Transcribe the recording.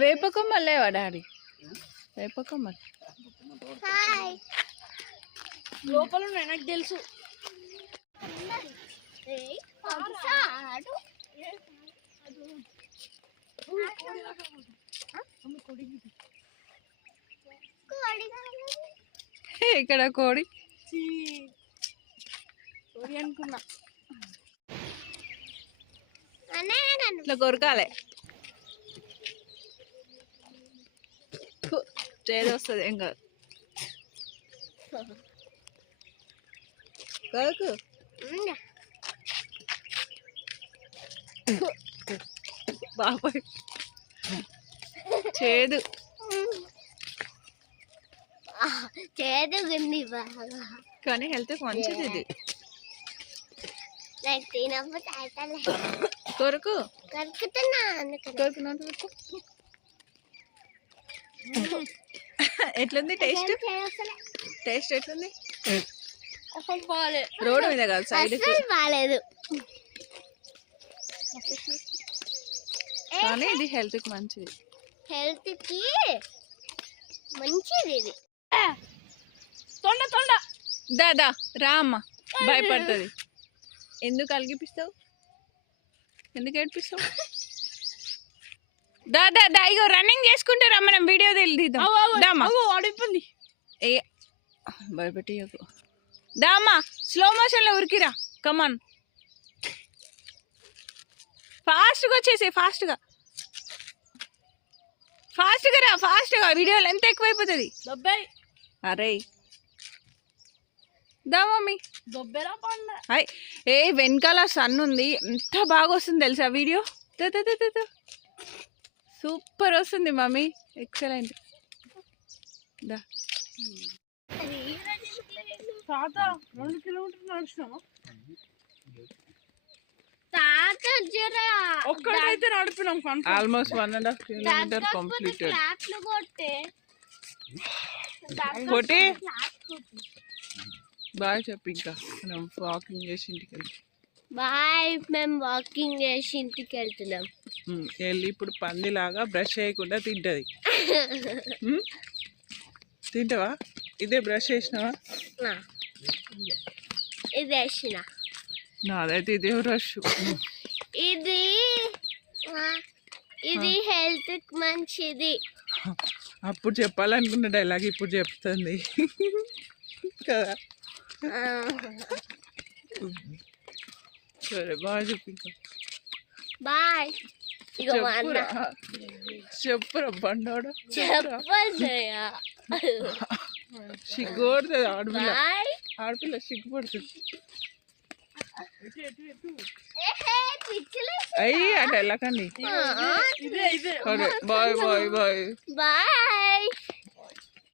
వేపకొమ్మలు లేవా డాడీ? వేపకొమ్మలు లోపల నాకు తెలుసు. ఇక్కడ కోడి అనుకున్నా ఇట్లా కొరకాలే, చేదు వస్తుంది. ఏం కాదు కొరకు. బాబాయ్ చేదు చేదు ఉంది బాగా, కానీ హెల్త్ మంచిది ఇది. నాకు తినప్పుడు కొరకు కరుకుతున్నా కొరుకున్నట్టు. ఎట్లుంది టేస్ట్? టేస్ట్ ఎట్లుంది? రోడ్డు మీద కాదు, సైడ్ బాగాలేదు, కానీ ఇది హెల్త్ కి మంచిది. హెల్త్ కి మంచిది ఇది. తొండ తొండ దాదా రా అమ్మ, భయపడుతుంది. ఎందుకు అలిగిపిస్తావు? ఎందుకు ఏడిపిస్తావు? దాదా దా, ఇగో రన్నింగ్ చేసుకుంటారా? మనం వీడియో తీద్దాం. అడిపోయింది. ఏ భయపెట్టి దామ్మా, స్లో మోషన్ లో ఉరికిరా. కమాన్, ఫాస్ట్గా వచ్చేసి, ఫాస్ట్గా ఫాస్ట్గా రా, ఫాస్ట్గా. వీడియోలు ఎంత ఎక్కువైపోతుంది. అరే దా మమ్మీ. హాయ్. ఏ వెనకాల సన్ ఉంది, ఎంత బాగా వస్తుంది తెలుసా వీడియో. సూపర్ వస్తుంది మమ్మీ, ఎక్సలెంట్. దా తాత 2 కిలోమీటర్లు నడుస్తామా? తాత జరా ఒక్కడైతే నడిపినాం. Almost 1.5 kilometre completed. కొట్టి బాయ్ చెప్పు. ఇంకా మనం వాకింగ్ చేసి ఇంటికి వెళ్తాం. బాయ్, మేము వాకింగ్ చేసి ఇంటికి వెళ్తున్నాం. వెళ్ళి ఇప్పుడు పందిలాగా బ్రష్ చేయకుండా తింటది. తింటావా? ఇదే బ్రష్ చేసినావా? ఇది వేసిన. నాదైతే ఇదే బ్రష్. ఇది ఇది హెల్త్ మంచిది. అప్పుడు చెప్పాలనుకున్న డైలాగ్ ఇప్పుడు చెప్తుంది కదా. సరే బాయ్ చెప్పు. ఇంకా బాయ్. చెప్పురా బండోడ. చెప్పయ్యా, సిగ్గుపడుతుంది ఆడపిల్ల. ఆడపిల్ల సిగ్గుపడుతుంది. అయ్యి అటు వెళ్ళకండి. Bye bye bye bye.